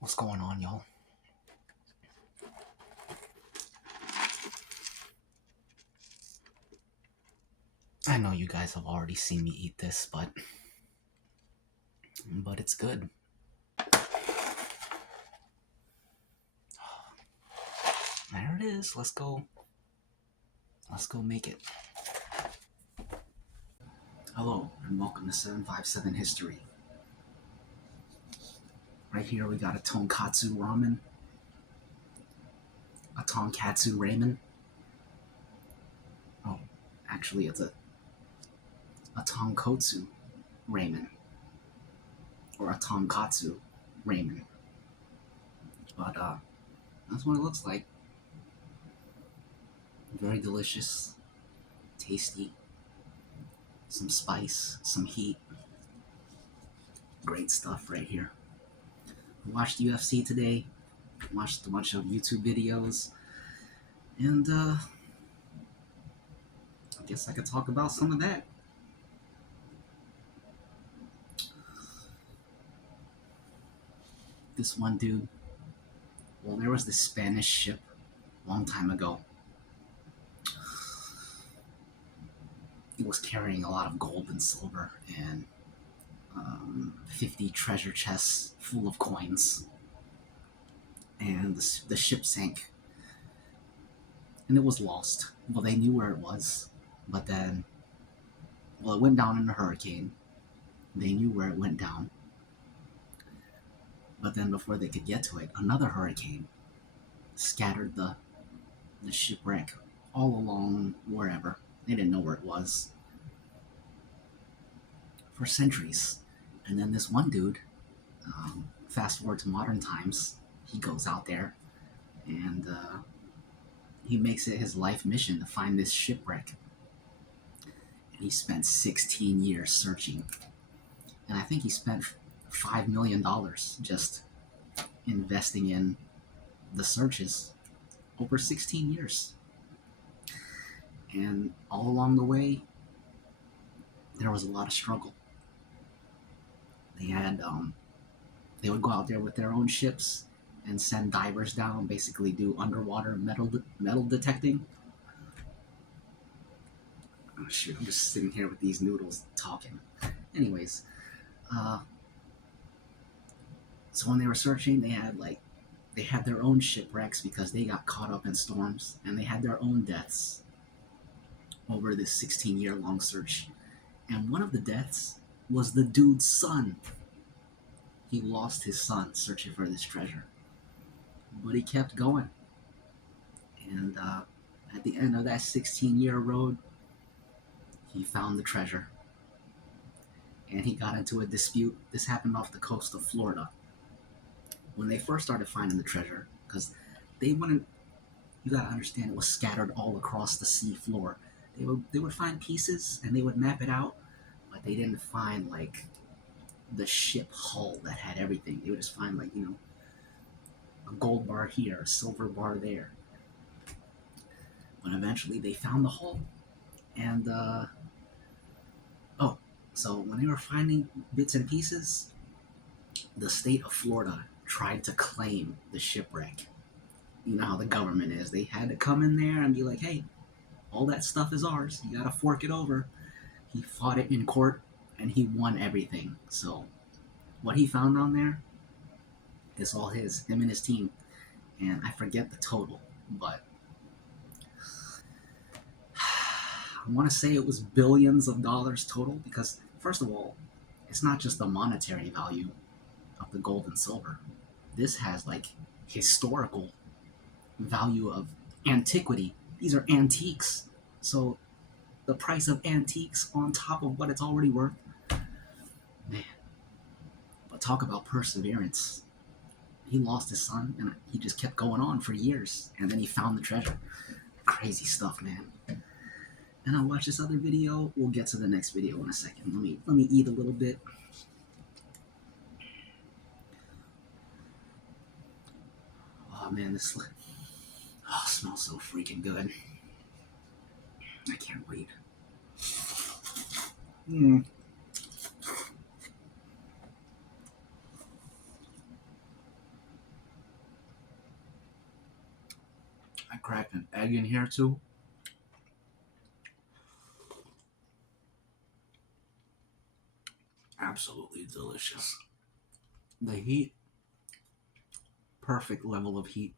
What's going on, y'all? I know you guys have already seen me eat this, but it's good. There it is. Let's go. Let's go make it. Hello and welcome to 757 History. Right here we got a Tonkotsu Ramen, a Tonkatsu Ramen. Oh, actually it's a Tonkotsu Ramen or a Tonkatsu Ramen. But that's what it looks like. Very delicious, tasty, some spice, some heat. Great stuff right here. Watched UFC today, watched a bunch of YouTube videos, and I guess I could talk about some of that. This one dude, well, there was this Spanish ship a long time ago. It was carrying a lot of gold and silver and 50 treasure chests full of coins. And the ship sank. And it was lost. Well, they knew where it was. But then, well, it went down in a hurricane. They knew where it went down. But then before they could get to it, another hurricane scattered the shipwreck all along wherever. They didn't know where it was for centuries. And then this one dude, fast forward to modern times, he goes out there and he makes it his life mission to find this shipwreck. And he spent 16 years searching. And I think he spent $5 million just investing in the searches over 16 years. And all along the way, there was a lot of struggle. They would go out there with their own ships and send divers down, basically do underwater metal detecting. Oh shoot, I'm just sitting here with these noodles talking. Anyways, so when they were searching, they had their own shipwrecks because they got caught up in storms, and they had their own deaths over this 16-year-long search. And one of the deaths was the dude's son. He lost his son searching for this treasure. But he kept going. And at the end of that 16-year road, he found the treasure. And he got into a dispute. This happened off the coast of Florida. When they first started finding the treasure, because they wouldn't, you gotta understand, it was scattered all across the sea floor. They would find pieces and they would map it out, but they didn't find like the ship hull that had everything. They would just find like, a gold bar here, a silver bar there. But eventually they found the hull. And so when they were finding bits and pieces, the state of Florida tried to claim the shipwreck. You know how the government is. They had to come in there and be like, hey, all that stuff is ours. You gotta fork it over. He fought it in court and he won everything. So what he found on there is all him and his team. And I forget the total, but I want to say it was billions of dollars total because, first of all, it's not just the monetary value of the gold and silver. This has like historical value of antiquity. These are antiques. So the price of antiques on top of what it's already worth. Man. But talk about perseverance. He lost his son and he just kept going on for years. And then he found the treasure. Crazy stuff, man. And I'll watch this other video. We'll get to the next video in a second. Let me eat a little bit. Oh man, this smells so freaking good. I can't wait. crack an egg in here too. Absolutely delicious. The heat, perfect level of heat.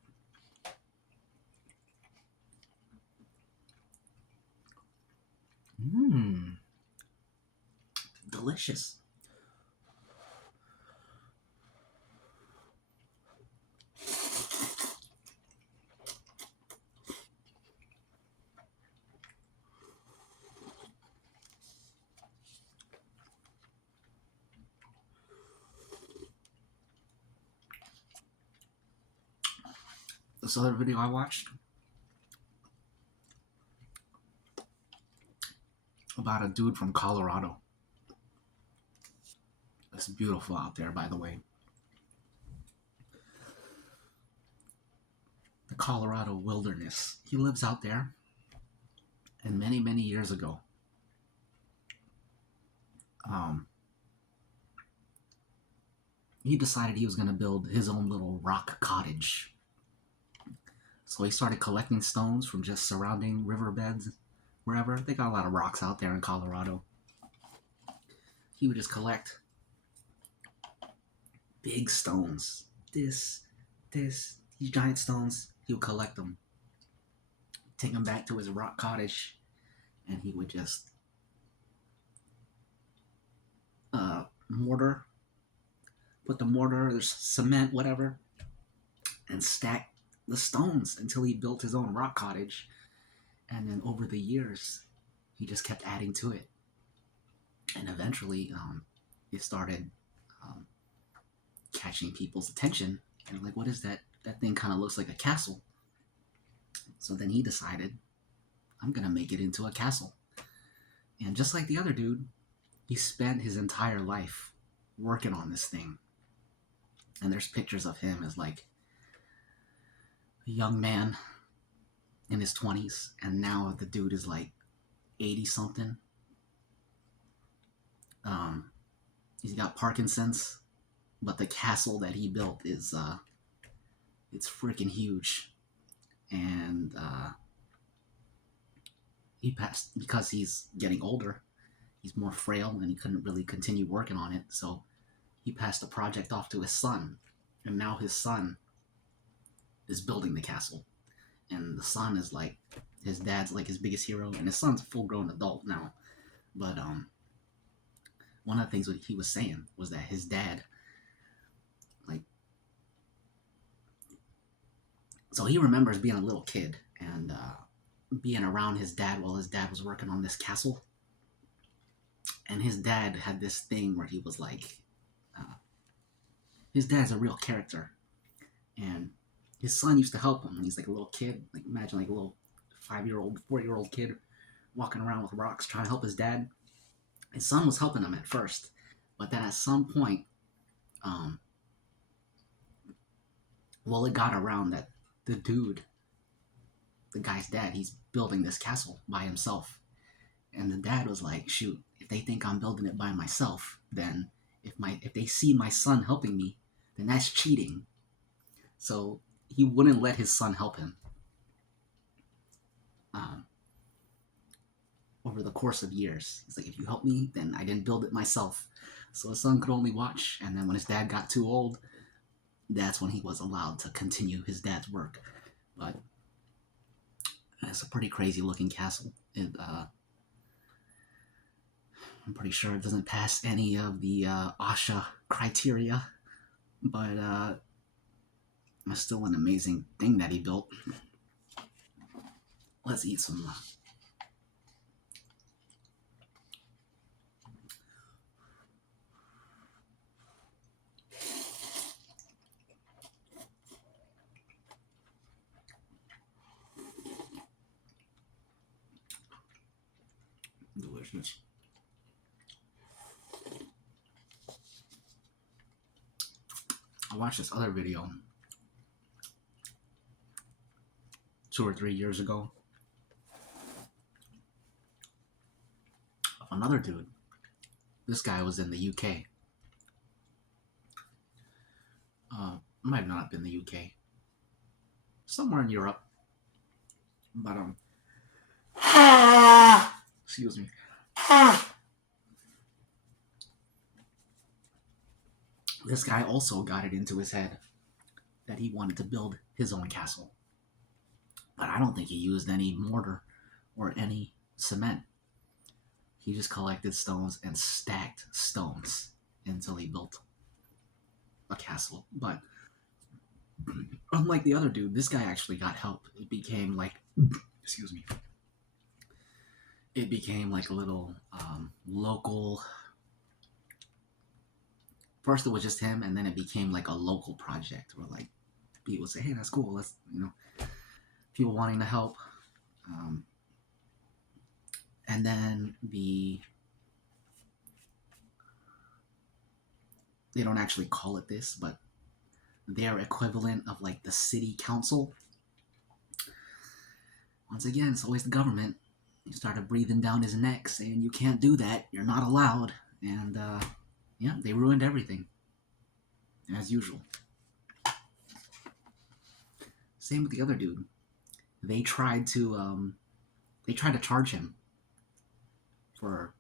Mmm, delicious. This other video I watched about a dude from Colorado. It's beautiful out there, by the way. The Colorado wilderness. He lives out there. And many, many years ago, um, he decided he was going to build his own little rock cottage. So he started collecting stones from just surrounding riverbeds, wherever. They got a lot of rocks out there in Colorado. He would just collect big stones. These giant stones. He would collect them, take them back to his rock cottage, and he would just mortar, put the mortar, there's cement, whatever, and stack the stones until he built his own rock cottage. And then over the years, he just kept adding to it. And eventually, it started catching people's attention. And like, what is that? That thing kind of looks like a castle. So then he decided, I'm going to make it into a castle. And just like the other dude, he spent his entire life working on this thing. And there's pictures of him as like a young man in his 20s, and now the dude is like 80 something. He's got Parkinson's, but the castle that he built is it's freaking huge. And he passed because he's getting older. He's more frail, and he couldn't really continue working on it. So he passed the project off to his son, and now his son is building the castle. And the son is like, his dad's like his biggest hero, and his son's a full-grown adult now. But one of the things that he was saying was that his dad, like, so he remembers being a little kid and being around his dad while his dad was working on this castle. And his dad had this thing where he was like, his dad's a real character, and his son used to help him when he's like a little kid. Like, imagine like a little 5-year-old, 4-year-old kid walking around with rocks trying to help his dad. His son was helping him at first, but then at some point, it got around that the dude, the guy's dad, he's building this castle by himself. And the dad was like, shoot, if they think I'm building it by myself, then if they see my son helping me, then that's cheating. So he wouldn't let his son help him. Over the course of years, he's like, if you help me, then I didn't build it myself. So his son could only watch. And then when his dad got too old, that's when he was allowed to continue his dad's work. But it's a pretty crazy looking castle. I'm pretty sure it doesn't pass any of the OSHA criteria, but it's still an amazing thing that he built. Let's eat some. Delicious. I watched this other video 2 or 3 years ago of another dude. This guy was in the UK. Might not have been the UK. Somewhere in Europe. But excuse me. This guy also got it into his head that he wanted to build his own castle. But I don't think he used any mortar or any cement. He just collected stones and stacked stones until he built a castle. But unlike the other dude, this guy actually got help. It became like, excuse me, it became like a little local. First, it was just him, and then it became like a local project where like people would say, "Hey, that's cool. Let's people wanting to help." Um, and then they don't actually call it this, but their equivalent of like the city council. Once again, it's always the government. He started breathing down his neck, saying, "You can't do that. You're not allowed." And yeah, they ruined everything, as usual. Same with the other dude. They tried to charge him for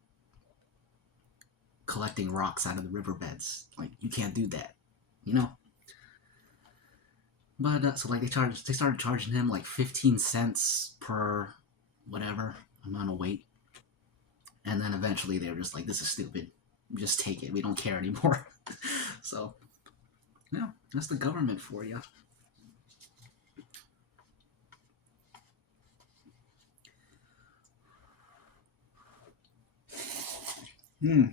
collecting rocks out of the riverbeds. Like, you can't do that, you know. But so like they started charging him like 15 cents per whatever amount of weight, and then eventually they were just like, "This is stupid. Just take it. We don't care anymore." So yeah, that's the government for you. Hmm.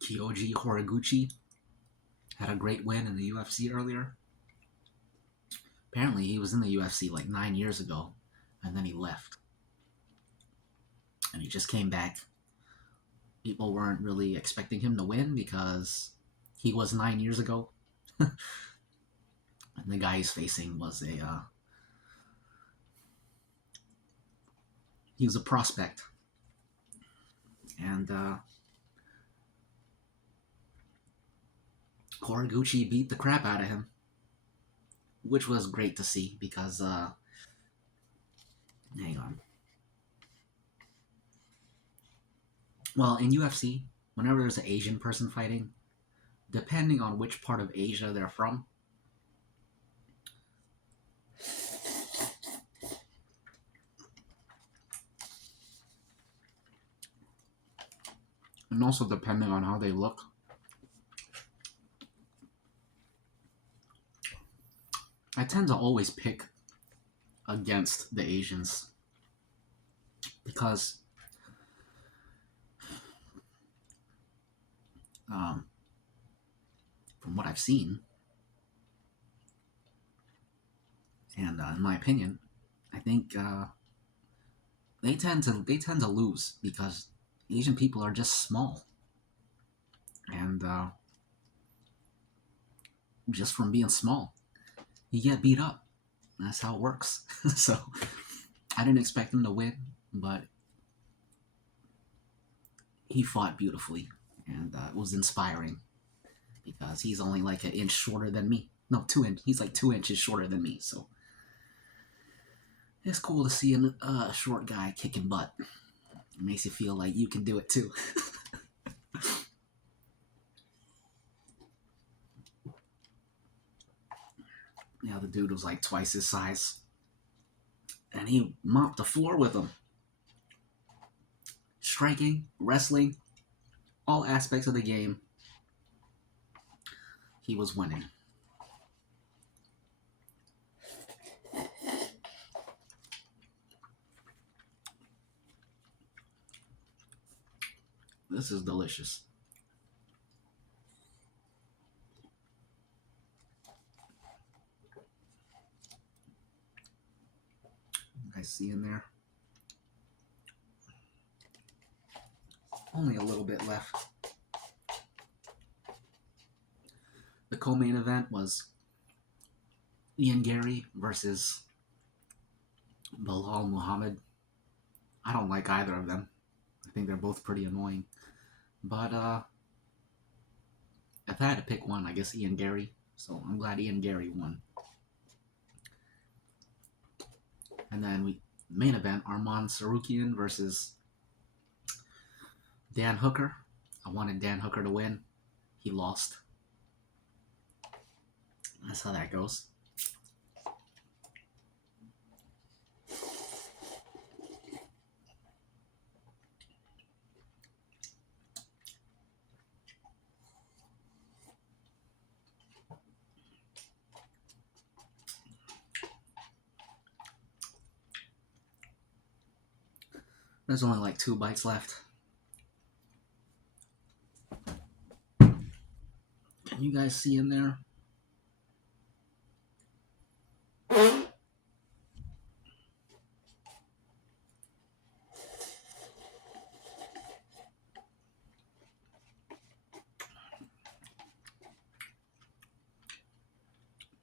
Kyoji Horiguchi had a great win in the UFC earlier. Apparently, he was in the UFC like 9 years ago, and then he left, and he just came back. People weren't really expecting him to win because he was 9 years ago, and the guy he's facing was he was a prospect, and Horiguchi beat the crap out of him, which was great to see because hang on. Well, in UFC, whenever there's an Asian person fighting, depending on which part of Asia they're from, and also depending on how they look, I tend to always pick against the Asians because um, from what I've seen, and in my opinion, I think they tend to lose because Asian people are just small, and just from being small, you get beat up. That's how it works. So I didn't expect him to win, but he fought beautifully, and it was inspiring because he's only like an inch shorter than me. No, 2 inch. He's like 2 inches shorter than me. So it's cool to see a short guy kicking butt. It makes you feel like you can do it too. Yeah, the dude was like twice his size, and he mopped the floor with him. Striking, wrestling, all aspects of the game, he was winning. This is delicious. I see in there. Only a little bit left. The co-main event was Ian Gary versus Bilal Muhammad. I don't like either of them. I think they're both pretty annoying. But if I had to pick one, I guess Ian Gary. So I'm glad Ian Gary won. And then main event, Arman Sarukian versus Dan Hooker. I wanted Dan Hooker to win. He lost. That's how that goes. There's only like 2 bites left. Can you guys see in there?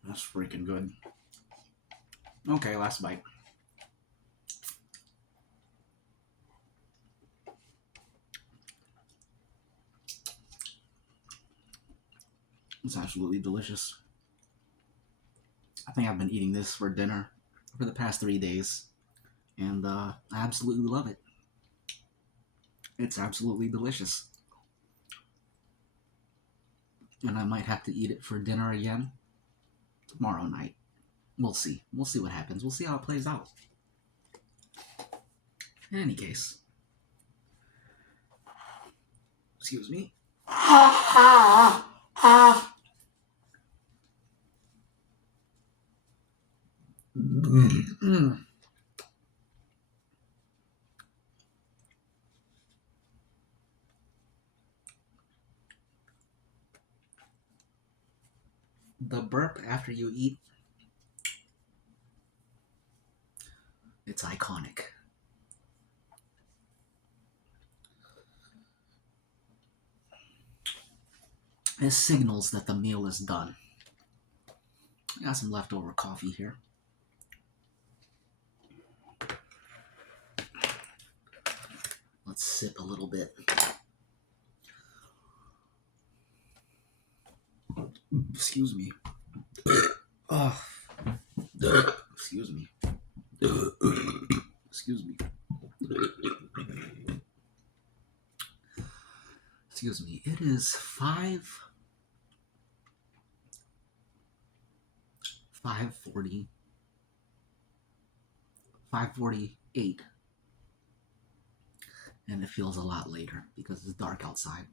That's freaking good. Okay, last bite. It's absolutely delicious. I think I've been eating this for dinner for the past 3 days, and I absolutely love it. It's absolutely delicious. And I might have to eat it for dinner again tomorrow night. We'll see. We'll see what happens. We'll see how it plays out. In any case, excuse me. The burp after you eat, it's iconic. It signals that the meal is done. I got some leftover coffee here. Let's sip a little bit. Excuse me. Oh. Excuse me. Excuse me. Excuse me. It is 5:48, and it feels a lot later because it's dark outside.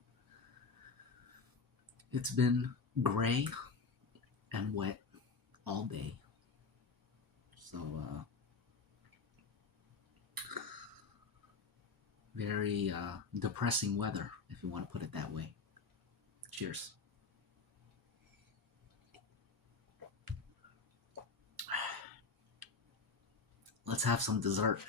It's been gray and wet all day, so very depressing weather, if you want to put it that way. Cheers. Let's have some dessert.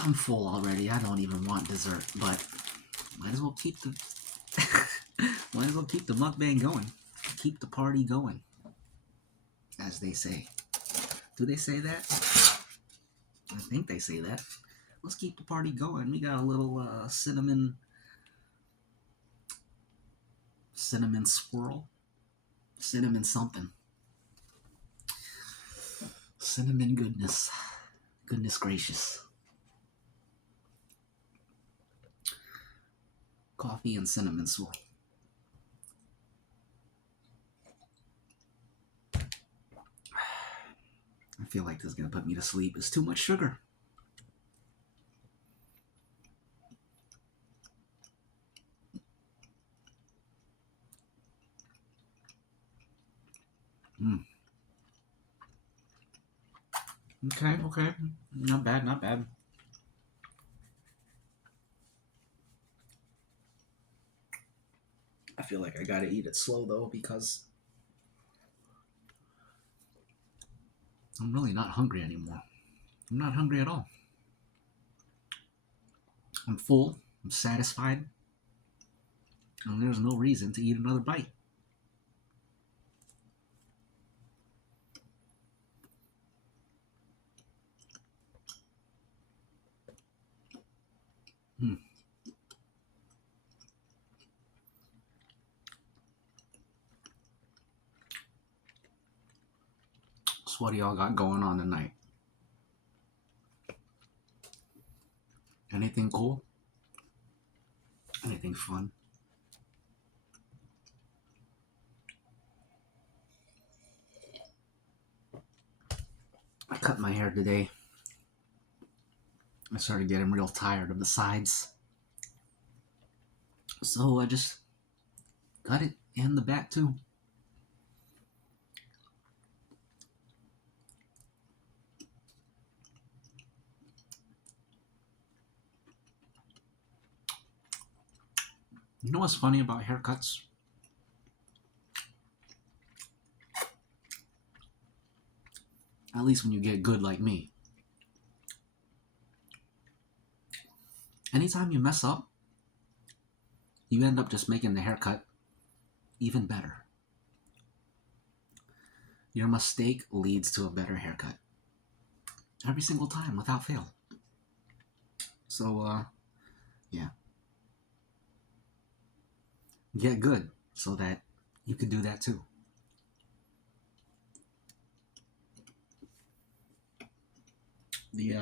I'm full already. I don't even want dessert, but might as well keep the mukbang going. Keep the party going, as they say. Do they say that? I think they say that. Let's keep the party going. We got a little cinnamon swirl. Cinnamon something. Cinnamon goodness. Goodness gracious. Coffee and cinnamon swirl. I feel like this is going to put me to sleep. It's too much sugar. Okay. Not bad. I feel like I gotta eat it slow, though, because I'm really not hungry anymore. I'm not hungry at all. I'm full. I'm satisfied. and there's no reason to eat another bite. Hmm. So what do y'all got going on tonight? Anything cool? Anything fun? I cut my hair today. I started getting real tired of the sides. So I just cut it and the back too. You know what's funny about haircuts? At least when you get good like me. Anytime you mess up, you end up just making the haircut even better. Your mistake leads to a better haircut. Every single time, without fail. So, yeah. Get good so that you could do that too. The,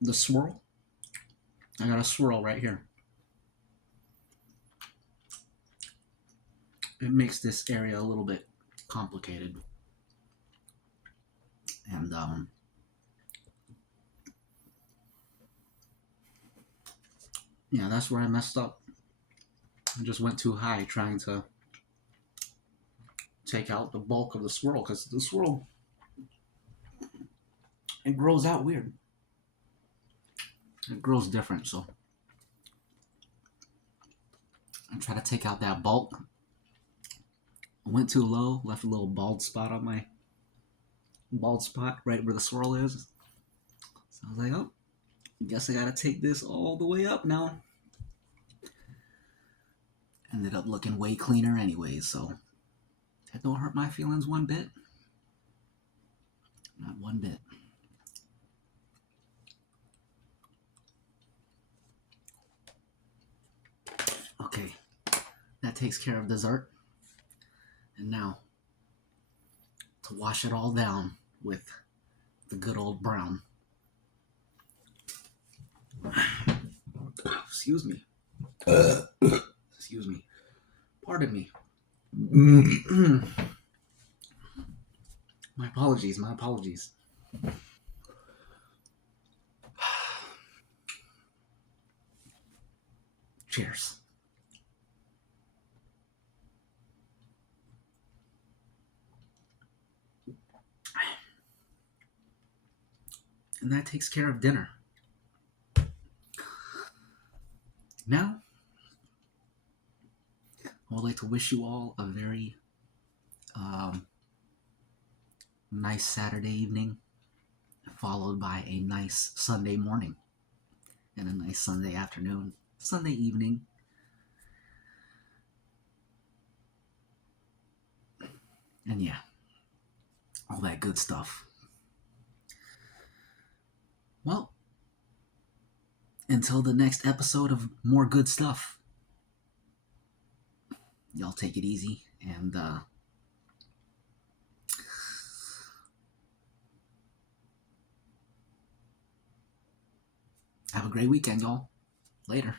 the swirl. I got a swirl right here. It makes this area a little bit complicated. And, yeah, that's where I messed up. I just went too high trying to take out the bulk of the swirl because the swirl, it grows out weird. It grows different, so I try to take out that bulk. I went too low, left a little bald spot on my bald spot right where the swirl is. So I was like, oh, guess I gotta take this all the way up now. Ended up looking way cleaner anyways, so that don't hurt my feelings one bit. Not one bit. Okay, that takes care of dessert. And now, to wash it all down with the good old brown. Excuse me. Excuse me. Pardon me. My apologies, my apologies. Cheers. And that takes care of dinner. Now, I would like to wish you all a very nice Saturday evening, followed by a nice Sunday morning, and a nice Sunday afternoon, Sunday evening. And yeah, all that good stuff. Well, until the next episode of more good stuff, y'all take it easy and have a great weekend, y'all. Later.